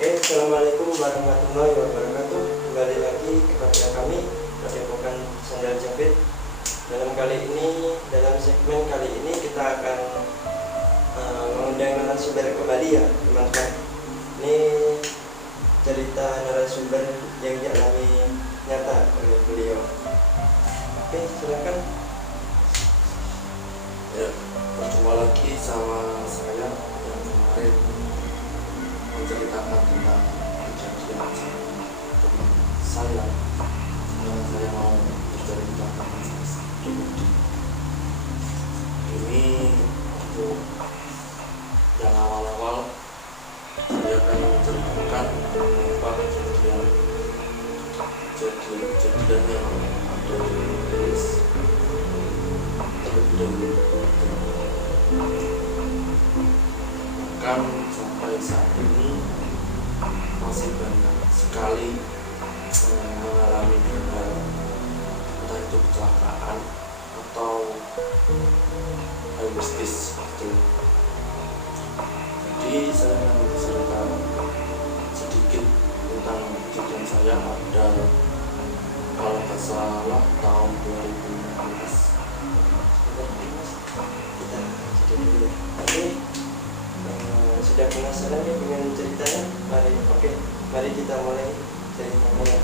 Assalamualaikum warahmatullahi wabarakatuh. Kembali lagi kepada kami, Padepokan Sandal Jepit. Dalam segmen kali ini kita akan mengundang narasumber kembali ya teman-teman. Ini cerita narasumber yang dialami nyata oleh beliau. Oke, silakan. Ya, berjumpa lagi sama saya yang kemarin menceritakan tentang kejadian teman saya. Sekarang saya mau bercerita tentang saya pribadi. Ini untuk yang awal-awal saya akan menceritakan beberapa kejadian yang ada di tulis terlebih dahulu. Bahkan sampai saat ini masih banyak sekali mengalami hal, entah itu kecelakaan atau hal mistis gitu. Jadi saya akan bercerita sedikit tentang kejadian saya pada, kalau nggak salah, tahun 2016. Oke, sudah penasaran nih dengan ceritanya? Mari kita mulai ceritanya.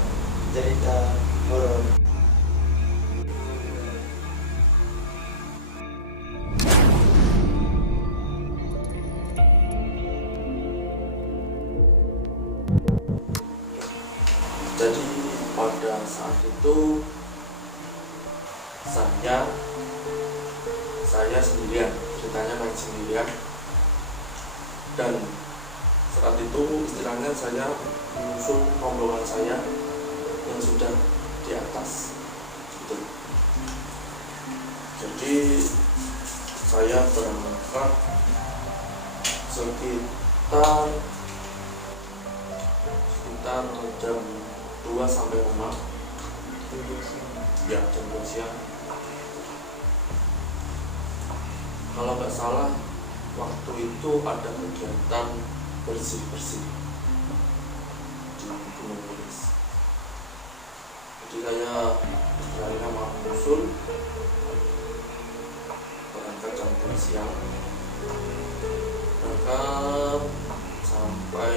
Cerita horor. Jadi pada saat itu saya sendirian, ceritanya main sendirian, dan saat itu istilahnya saya menyusul rombongan saya yang sudah di atas gitu. Jadi saya berangkat sekitar jam 2 sampai rumah, ya jam 2 siang. Kalau nggak salah waktu itu ada kegiatan bersih-bersih di Gunung Wilis. Jadi saya mau menyusul, berangkat jam 2 siang, berangkat sampai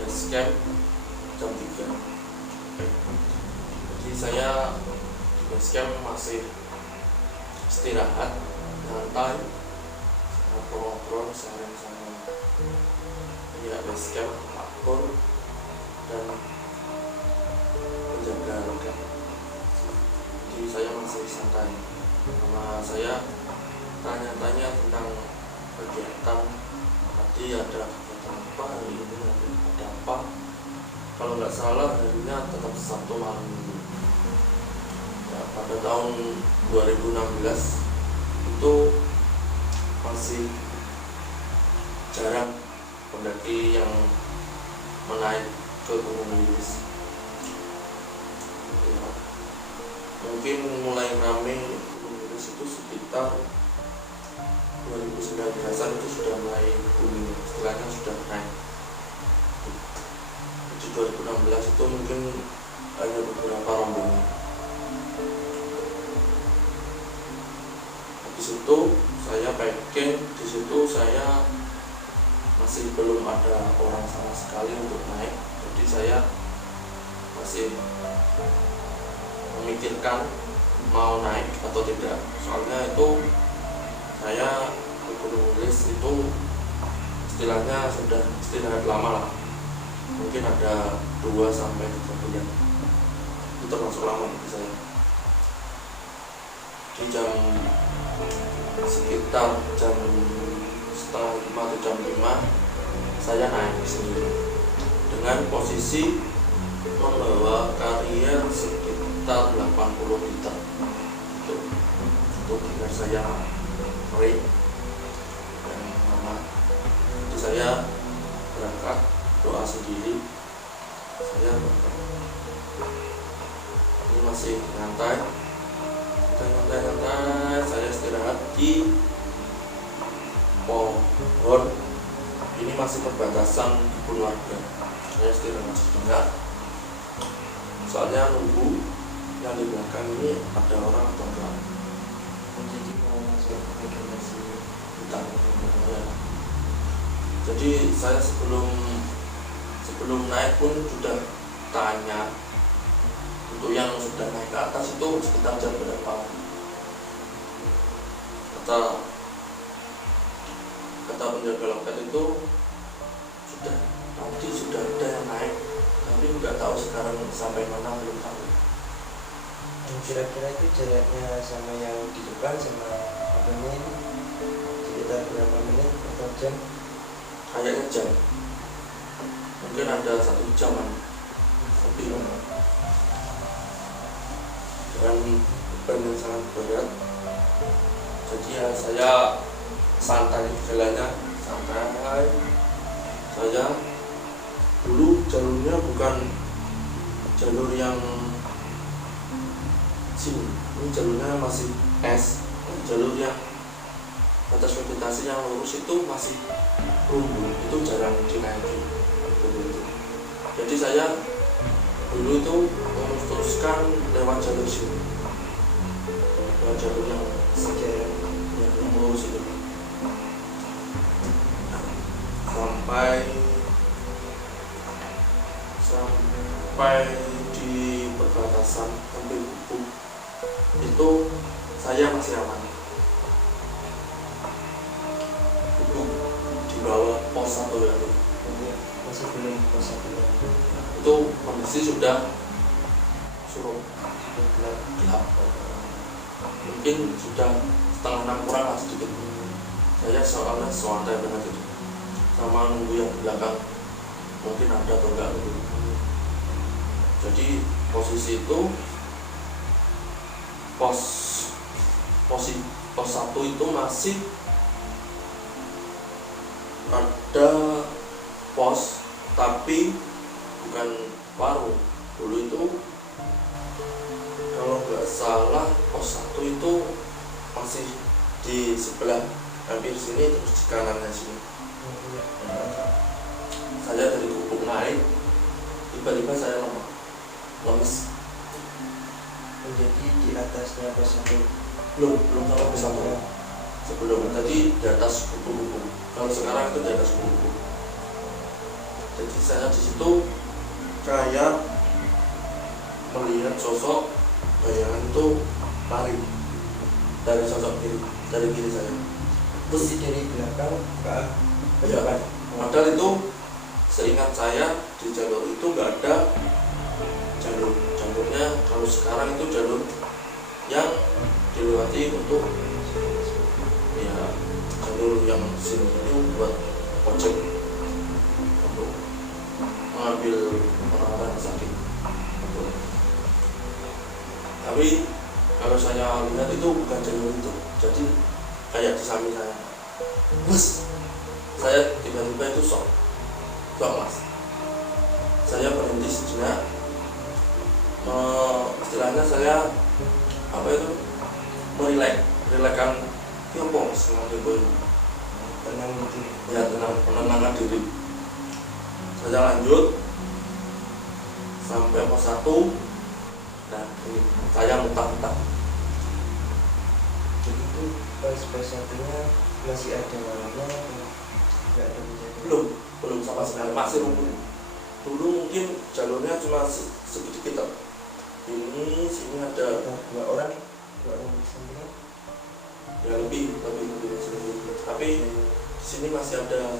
base camp jam 3. Jadi saya di base camp masih istirahat, nyantai, ngobrol-ngobrol sama pihak base camp, Pak Pur, dan penjaga loket. Jadi saya masih santai, sama saya tanya-tanya tentang kegiatan tadi, ada kegiatan apa hari ini, ada apa. Kalau nggak salah harinya tetap Sabtu malam Minggu. Ya, pada tahun 2016 itu masih jarang pendaki yang menaik ke Gunung Wilis. Ya, mungkin mulai ramai Gunung Wilis itu sekitar 2019-an, itu sudah mulai booming, istilahnya sudah naik. Di 2016 itu mungkin hanya beberapa rombongan. Habis itu saya packing, di situ saya masih belum ada orang sama sekali untuk naik. Jadi saya masih memikirkan mau naik atau tidak. Soalnya itu saya ke Gunung Wilis itu istilahnya sudah istirahat lama lah, mungkin ada 2 sampai 3 bulan. Itu termasuk lama bagi saya. Di sekitar jam 4:30 atau jam 5 saya naik sendiri dengan posisi membawa karier sekitar 80 liter untuk biar saya naik dan aman. Jadi saya berangkat, doa sendiri, saya berangkat. Ini masih nyantai, saya istirahat di pohon. Ini masih perbatasan kebun warga. Saya istirahat sejenak, soalnya nunggu yang di belakang ini ada orang atau enggak. Jadi mau masuk regenerasi Entah. Ya. Jadi saya sebelum naik pun sudah tanya untuk yang sudah naik ke atas itu sekitar jam berapa. Kata penjaga loket itu sudah ada yang naik, tapi nggak tahu sekarang sampai mana, belum tahu. kira-kira itu jaraknya sama yang di depan sama apanya ini sekitar berapa menit atau jam? Kayaknya jam, mungkin ada 1 jaman lebih. Dengan beban yang sangat berat, jadi ya saya santai, jalannya santai. Saya dulu jalurnya bukan jalur yang sini, ini jalurnya masih es, jalur yang batas vegetasi yang lurus itu masih rumput, itu jarang dinaiki begitu. Jadi saya dulu itu memutuskan lewat jalur sini, lewat jalur yang Sejarah yang lurus itu, sampai di perbatasan Kempil Kubu itu saya masih aman. Itu di bawah pos 1 ya, masih belum pos 1 itu kondisi sudah suruh gelap, mungkin sudah 5:30 kurang lah sedikit. Saya soalnya santai banget itu, sama nunggu yang belakang mungkin ada atau enggak gitu. Jadi posisi itu pos 1 itu masih ada pos, tapi bukan warung. Dulu itu kalau nggak salah pos 1 itu masih di sebelah hampir sini, terus di kanannya sini. Saya dari Gubuk naik, tiba-tiba saya lemes. Jadi di atasnya pos 1 belum sampai ke sana. Sebelum tadi di atas Gubuk. Kalau sekarang itu di atas Gubuk. Jadi saya di situ kayak melihat sosok bayangan itu lari dari sosok kiri, dari kiri saya. terus dari belakang ke depan. Padahal itu seingat saya di jalur itu nggak ada jalurnya. Kalau sekarang itu jalur yang dilewati untuk ya jalur yang sini itu buat ojek untuk mengambil orang-orang yang sakit. Tapi kalau saya lihat itu bukan jalur itu, jadi kayak di samping saya, bus, saya tiba-tiba itu shock mas. Saya berhenti sejenak, istilahnya saya merilekkan tiongkok senang itu Tenang gitu ya, menenangkan diri. Saya lanjut sampai pos 1 dan ini saya muntah-muntah. jadi itu pas satunya masih ada warnanya nggak ada kejadian? belum sama sekali, masih rumput. Dulu mungkin jalurnya cuma sedikit. Ini sini ada dua orang di sampingnya. ya lebih sedikit. Tapi di sini masih ada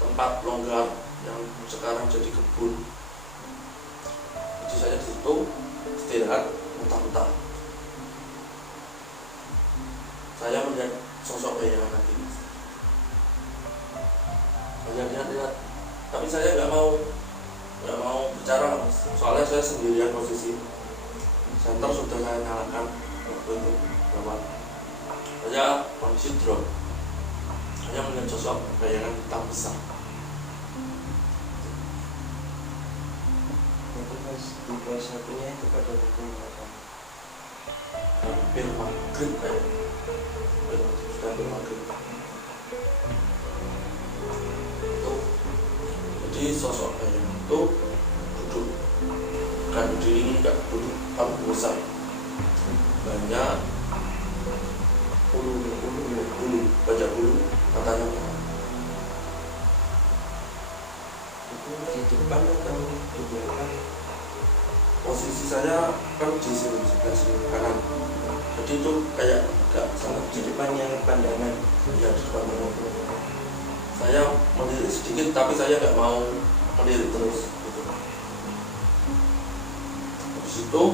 tempat longgar yang sekarang jadi kebun. Jadi saya di situ istirahat, muntah-muntah. Saya melihat sosok bayangan lagi. Saya lihat, tapi saya nggak mau bicara, soalnya saya sendirian posisi. Senter sudah saya nyalakan waktu itu, bahwa saya kondisi drop. Hanya melihat sosok bayangan hitam besar. Itu pas di pos satunya itu pada pukul berapa? Hampir maghrib kayaknya. Sudah hampir maghrib. Jadi sosok bayangan itu duduk, bukan berdiri, enggak duduk, tapi bosan. Banyak bulu, banyak bulu, matanya merah. Itu di depan atau di belakang? Posisi saya kan di sini, sebelah sini kanan. Jadi itu kayak agak sangat Di depan yang pandangan. ya di depan banget. Saya melirik sedikit, tapi saya nggak mau melirik terus. Gitu. Habis itu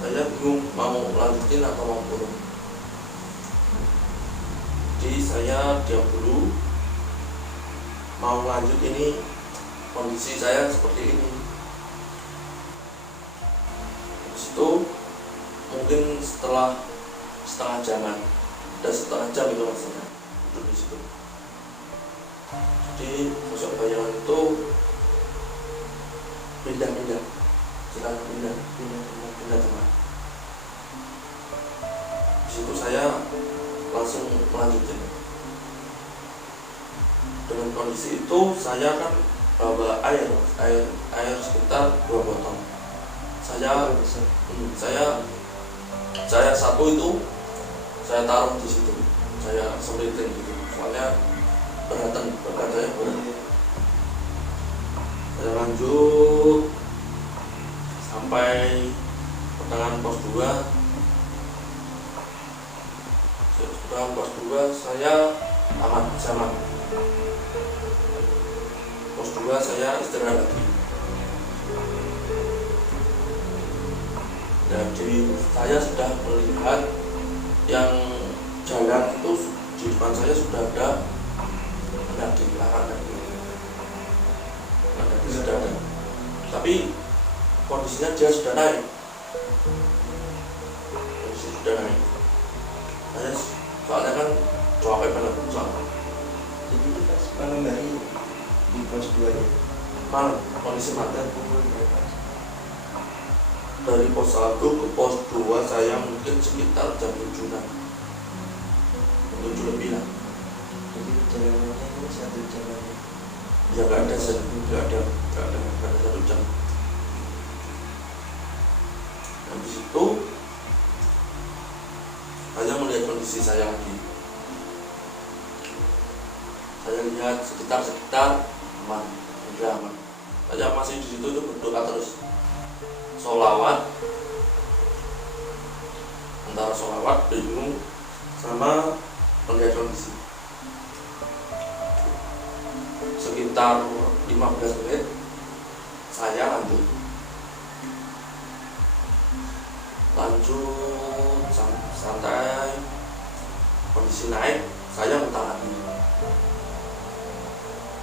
saya bingung mau lanjutin atau mau turun. Jadi saya diam dulu. Mau lanjut ini kondisi saya seperti ini. Habis itu mungkin setelah setengah jaman, udah setengah jam itu rasanya duduk di situ. Jadi sosok bayangan itu pindah-pindah, jalan pindah teman. Di situ saya langsung melanjutkan. Dengan kondisi itu saya kan bawa air sekitar 2 botol. Saya satu itu saya taruh di situ, saya sempritin gitu, soalnya beratan saya berat. Saya lanjut sampai pertengahan pos 2. Setelah pos 2 saya aman, sama pos 2 saya istirahat lagi. Jadi saya sudah melihat yang jalan itu di depan saya sudah ada pendaki, sudah ada. Tapi kondisinya dia sudah naik. Saya soalnya kan capek banget soalnya. Jadi pas malam hari di pos 2 ya. Malam, kondisi malam. Dan pukul berapa? Dari pos 1 ke pos 2 saya mungkin sekitar jam 7 lebih lah. Jadi perjalanannya ini 1 jam lagi. Ya nggak ada 1 jam. Habis itu saya melihat kondisi saya lagi. Saya lihat sekitar aman, sudah aman. Saya masih di situ itu berdoa terus. Sholawat, antara sholawat, bingung, sama melihat kondisi. Sekitar 15 menit saya lanjut santai, kondisi naik, saya mutar lagi.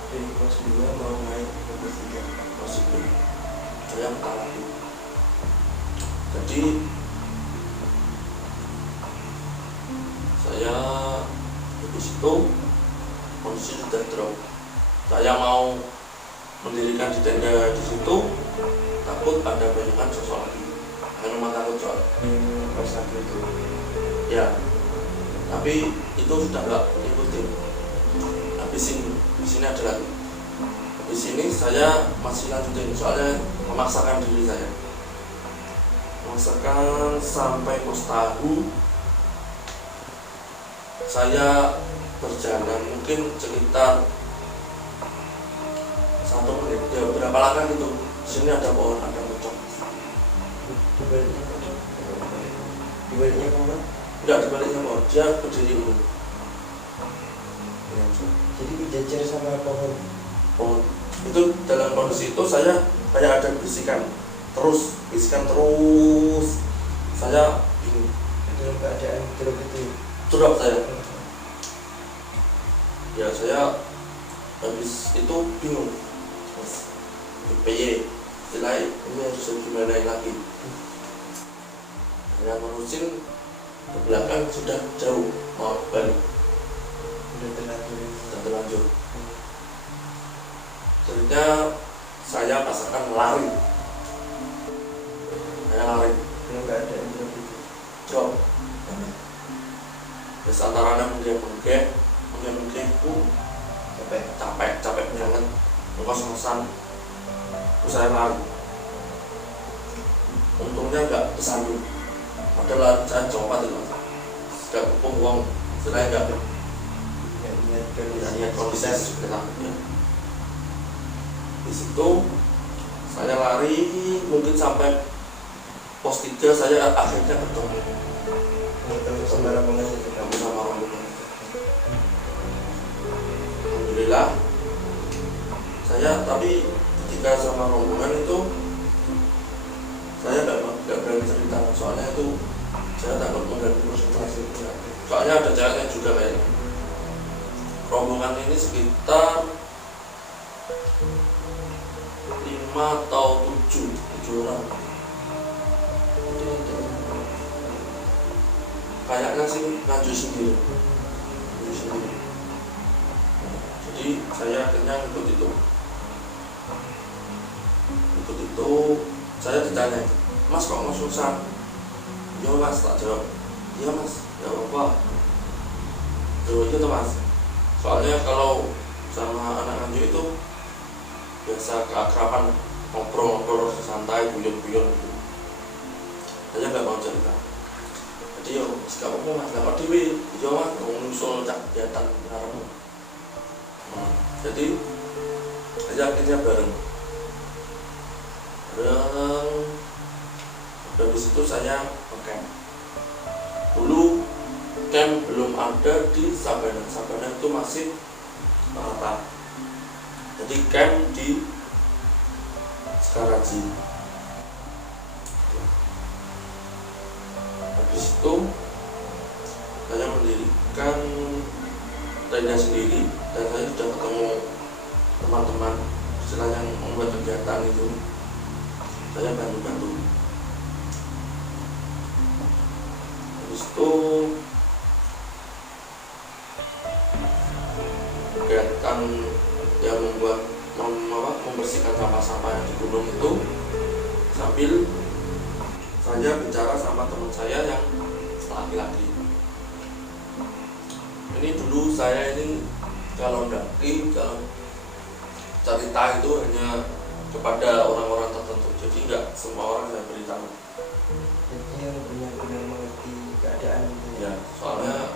Dari pos 2 mau naik ke pos 3. Pos 3 saya mutar lagi. Jadi saya di situ kondisi sudah drop. Saya mau mendirikan di tenda di situ, takut ada bayangan sosok lagi. Karena memang takut soal. Pos 1 itu. Ya, tapi itu sudah nggak ikutin. Habis ini ada lagi. Habis ini saya masih lanjutin, soalnya memaksakan diri saya. Memaksakan sampai pos tahu. Saya berjalan mungkin sekitar 1 menit. Ya berapa langkah gitu. Di sini ada pohon, ada pocong. Dibaliknya pohon? Enggak, dibaliknya pohon, dia berdiri dulu. Jadi dijajar sama pohon. Itu dalam kondisi itu saya kayak ada bisikan terus, saya bingung. Dalam keadaan drop itu. Drop saya. Ya saya habis itu bingung. PY, nilai ini harus gimana lagi. Saya menusin ke belakang sudah jauh mau balik. Udah terlanjur. Selanjutnya saya pasakan lari. Dalam keadaan drop itu. Drop. Terus antara mungkin capek banget. ngos-ngosan, terus saya lari. Untungnya nggak kesandung, padahal saya coba itu nggak kepung uang, saya nggak lihat kondisi sekitar. Di situ saya lari mungkin sampai pos 3, saya akhirnya ketemu sama rombongan itu. sama rombongan. Alhamdulillah saya, tapi ketika sama rombongan itu saya nggak berani cerita, soalnya itu saya takut mengganggu konsentrasi. Soalnya ada ceweknya juga kayaknya. Rombongan ini sekitar 5 atau 7 orang. Kayaknya sih ngaju sendiri. Jadi saya akhirnya ikut itu. Saya ditanya, "Mas kok ngos-ngosan?" "Iya mas," tak jawab. "Iya mas, ya apa?" "Loh itu mas, soalnya kalau sama anak anju itu biasa keakraban, ngobrol-ngobrol santai, guyon-guyon gitu. Saya nggak mau cerita. Jadi yo, sekarang mas, dapat dewi, iya mas, mau nyusul cak kegiatan bareng. Jadi saya akhirnya bareng. Dari situ saya camp. Dulu camp belum ada di Sabana. Sabana itu masih rata. Jadi camp di Sekaraji. Habis itu saya mendirikan tenda sendiri dan saya sudah ketemu teman-teman istilahnya yang membuat kegiatan itu. Saya bantu-bantu. Habis itu kegiatan yang membersihkan sampah-sampah yang di gunung itu, sambil saya bicara sama teman saya yang laki-laki. Ini dulu saya ini kalau mendaki, kalau cerita itu hanya kepada orang-orang tertentu, jadi nggak semua orang saya beritahu. Jadi yang benar-benar mengerti keadaan itu. Ya, soalnya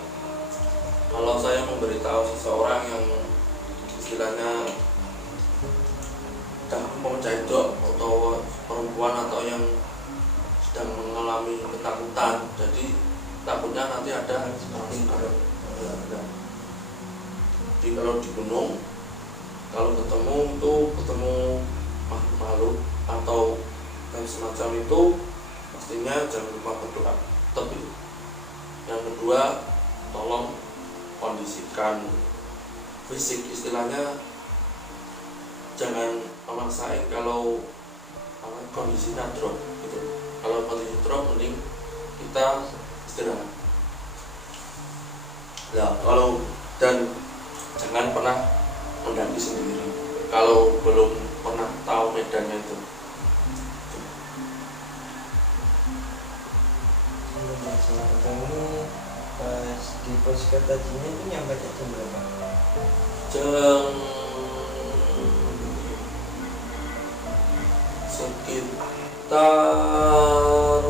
kalau saya memberitahu seseorang yang istilahnya sedang mencari job atau perempuan atau yang sedang mengalami ketakutan, jadi takutnya nanti ada seperti itu. Jadi kalau di gunung, kalau ketemu makhluk atau yang semacam itu, pastinya jangan lupa berdoa. Tapi yang kedua, tolong kondisikan fisik, istilahnya jangan memaksain kalau kondisinya drop gitu. Kalau kondisi drop, mending kita istirahat. Nah, dan jangan pernah mendaki sendiri kalau belum pernah tahu medannya itu. Kamu pas di pos Kertajinya itu nyampe jam berapa? Jam sekitar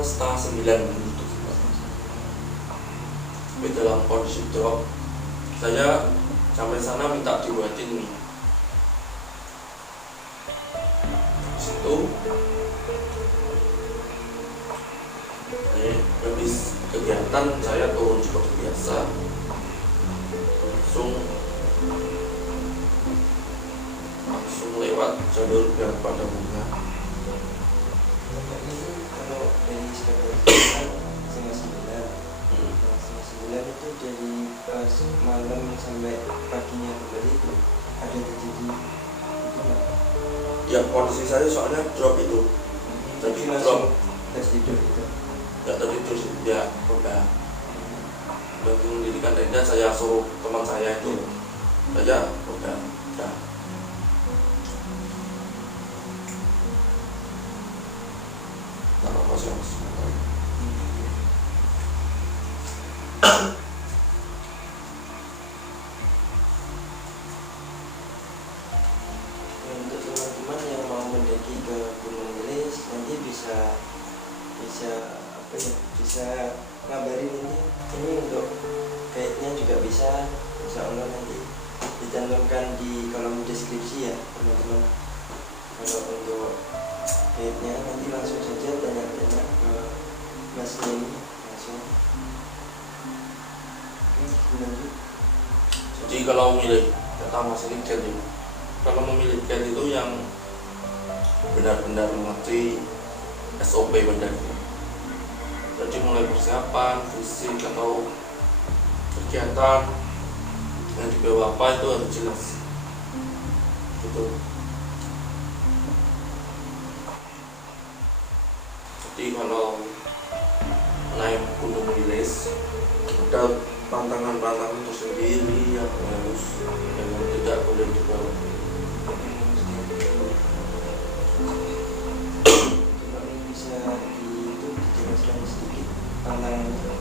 8:30 gitu. Tapi dalam kondisi drop, saya sampai sana minta dibuatin mie. Situ habis kegiatan saya turun seperti biasa, langsung lewat jalur yang pada bunga. Ini kalau dari sekitar 8:30, itu dari pas malam sampai paginya kembali itu ada terjadi itu nggak? Ya kondisi saya soalnya drop itu, jadi langsung drop tertidur itu. nggak tertidur sih, ya udah bagi mendirikan tenda. Saya suruh teman saya itu, saya udah tak apa sih mas. mendaki ke Gunung Wilis nanti bisa ngabarin ini untuk guide-nya juga bisa, insya Allah nanti dicantumkan di kolom deskripsi ya teman-teman. Kalau untuk guide-nya nanti langsung saja tanya-tanya ke Mas ini langsung. Lanjut. Jadi kalau milih kata Mas ini guide, kalau memilih guide itu yang benar-benar mengerti SOP mendaki. Jadi mulai persiapan fisik atau kegiatan yang dibawa apa itu harus jelas gitu. Jadi kalau naik Gunung Wilis ada tantangan-tantangan tersendiri yang tidak boleh dibawa. Coba bisa dijelaskan sedikit tantangannya.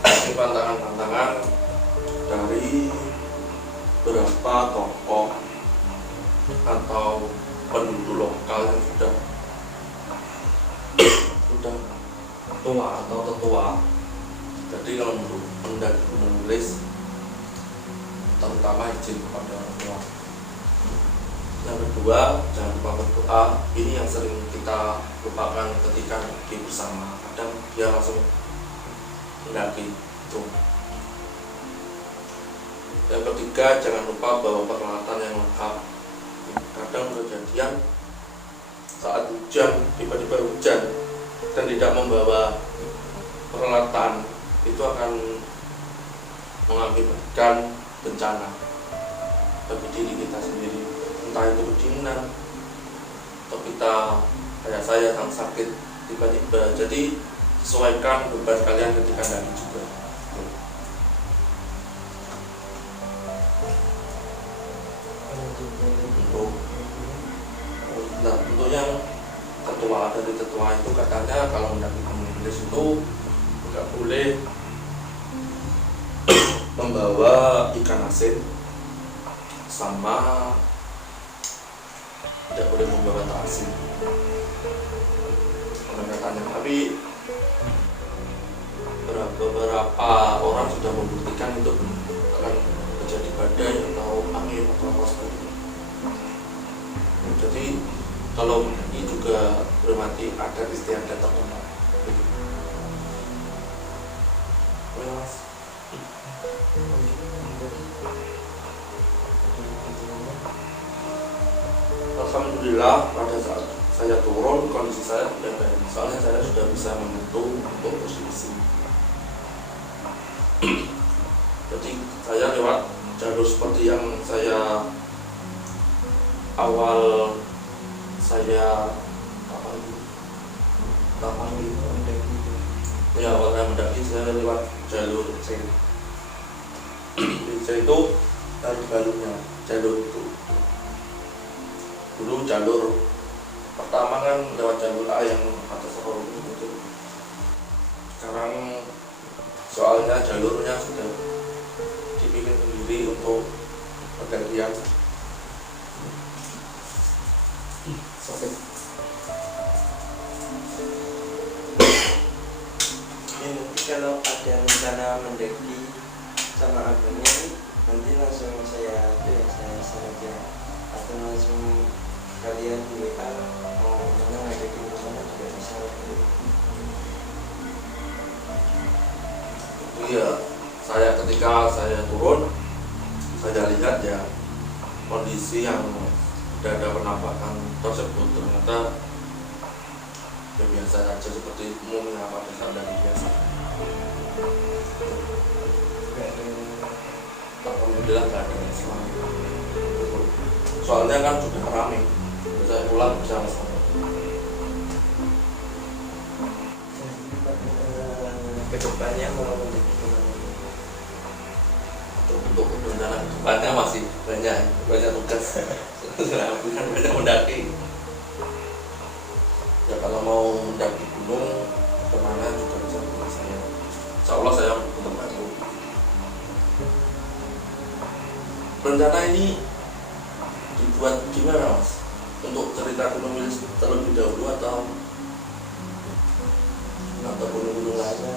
Ini tantangan-tantangan dari beberapa tokoh atau penduduk lokal yang sudah tua atau tetua. Jadi kalau untuk mendaki Gunung Wilis terutama izin kepada orang tua. Yang kedua, jangan lupa berdoa. Ini yang sering kita lupakan ketika mendaki bersama. Kadang dia langsung mendaki itu. Yang ketiga, jangan lupa bawa peralatan yang lengkap. Kadang kejadian saat hujan, tiba-tiba hujan dan tidak membawa peralatan, itu akan mengakibatkan bencana bagi diri kita sendiri, entah itu kedinginan atau kita kayak saya yang sakit tiba-tiba. Jadi sesuaikan beban kalian ketika mendaki juga. Untuk yang tetua, dari tetua itu katanya kalau mendaki Gunung Wilis itu nggak boleh membawa ikan asin sama tidak boleh membawa terasi. Katanya, tapi beberapa orang sudah membuktikan itu akan terjadi badai atau angin atau apa sebagainya. Jadi kalau ini juga berarti ada istiadat tertentu. Alhamdulillah pada saat saya turun kondisi saya tidak baik. Soalnya saya sudah bisa membentuk untuk posisi. Jadi saya lewat jalur seperti yang saya awal saya ya awal saya mendaki saya lewat jalur C. C itu dari balungnya jalur itu. Dulu jalur pertama kan lewat jalur A yang atas Horong itu. Sekarang soalnya jalurnya sudah dibikin sendiri untuk pendakian. Sakit. Ya, nanti kalau ada rencana mendaki sama abangnya nih, nanti langsung saya share aja atau langsung kalian di WA mau mana mendaki mana juga bisa. Iya, ketika saya turun saya lihat ya kondisi yang sudah ada penampakan tersebut ternyata ya biasa saja seperti umumnya pada saat dari biasa. Alhamdulillah nggak ada masalah. Soalnya kan sudah ramai, saya pulang bersama sama. Kedepannya mau mendaki kemana? Untuk rencana kedepannya masih banyak tugas. Bukan banyak mendaki. Ya kalau mau mendaki gunung kemana juga bisa. saya. Insya Allah saya tetap bantu. Rencana ini dibuat gimana Mas? Untuk cerita Gunung Wilis terlebih dahulu atau gunung-gunung lainnya?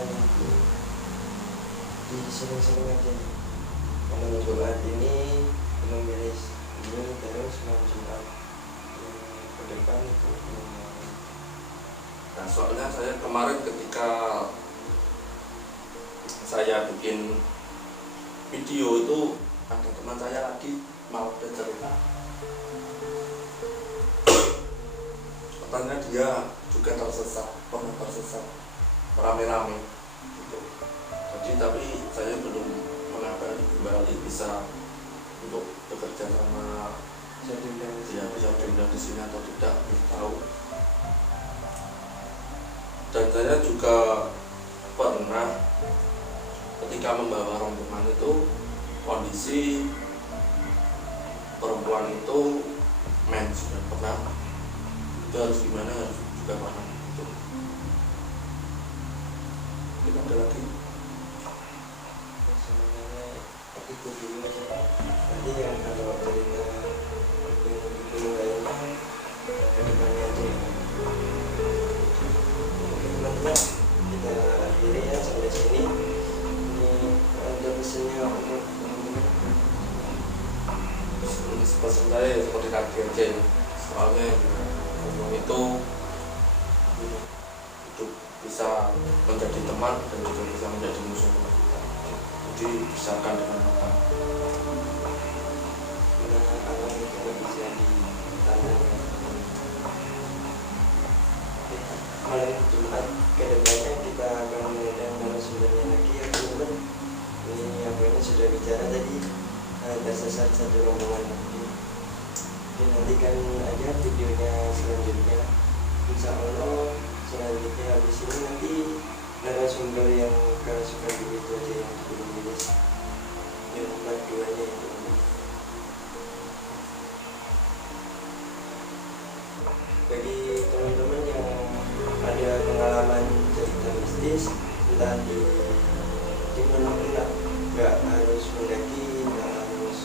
Di sering-sering aja malam Jumat ini Gunung Wilis ini, terus malam Jumat ke depan itu Nah, soalnya saya kemarin ketika saya bikin video itu ada teman saya lagi mau bercerita, katanya dia juga pernah tersesat rame-rame gitu. Jadi tapi saya belum mengabari kembali bisa untuk bekerja sama dia, bisa diundang di sini atau tidak, belum tahu. Dan saya juga pernah ketika membawa rombongan itu kondisi perempuan itu mens, sudah pernah, itu harus gimana harus juga pernah itu. Kita ada lagi sebenarnya itu dulu aja Pak. Nanti yang kalau cerita gunung lainnya ke depannya aja ya. Oke teman-teman, kita akhiri ya sampai sini. Ini ada pesannya untuk pesan saya seperti tadi aja ya. Soalnya gunung itu hidup bisa menjadi teman dan juga bisa menjadi musuh kita. Jadi pisahkan dengan matang. karena alam itu nggak bisa ditandang. Malam Jumat ke depannya kita akan mengundang narasumbernya lagi ya teman-teman. Ini ini sudah bicara tadi, tersesat satu rombongan lagi. Dinantikan aja videonya selanjutnya. Insya Allah selanjutnya habis ini nanti narasumber yang suka begitu aja yang Gunung Wilis yang part 2-nya itu. Bagi teman-teman yang ada pengalaman cerita mistis entah di mana pun lah, nggak harus mendaki, nggak harus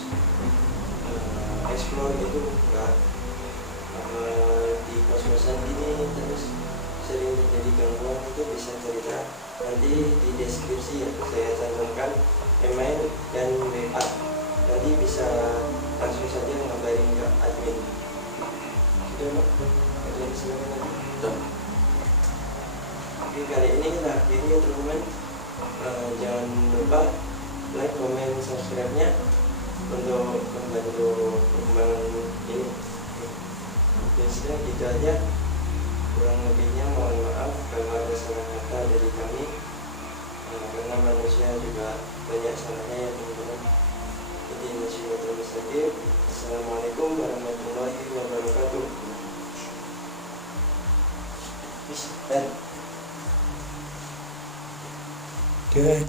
explore gitu, nggak di kos-kosan gini terus sering terjadi gangguan, itu bisa cerita nanti di deskripsi ya, saya cantumkan email dan WA, nanti bisa langsung saja ngabarin ke admin. Sudah Pak, admin silakan lagi. Oke, kali ini kita akhiri ya teman-teman. Jangan lupa like, comment, subscribe-nya untuk membantu perkembangan ini. Ya sudah gitu aja, kurang lebihnya mohon maaf kalau ada salah kata dari kami, karena manusia juga banyak salahnya ya teman-teman. Jadi nasihatul mustaqim. Assalamualaikum warahmatullahi wabarakatuh. Bis,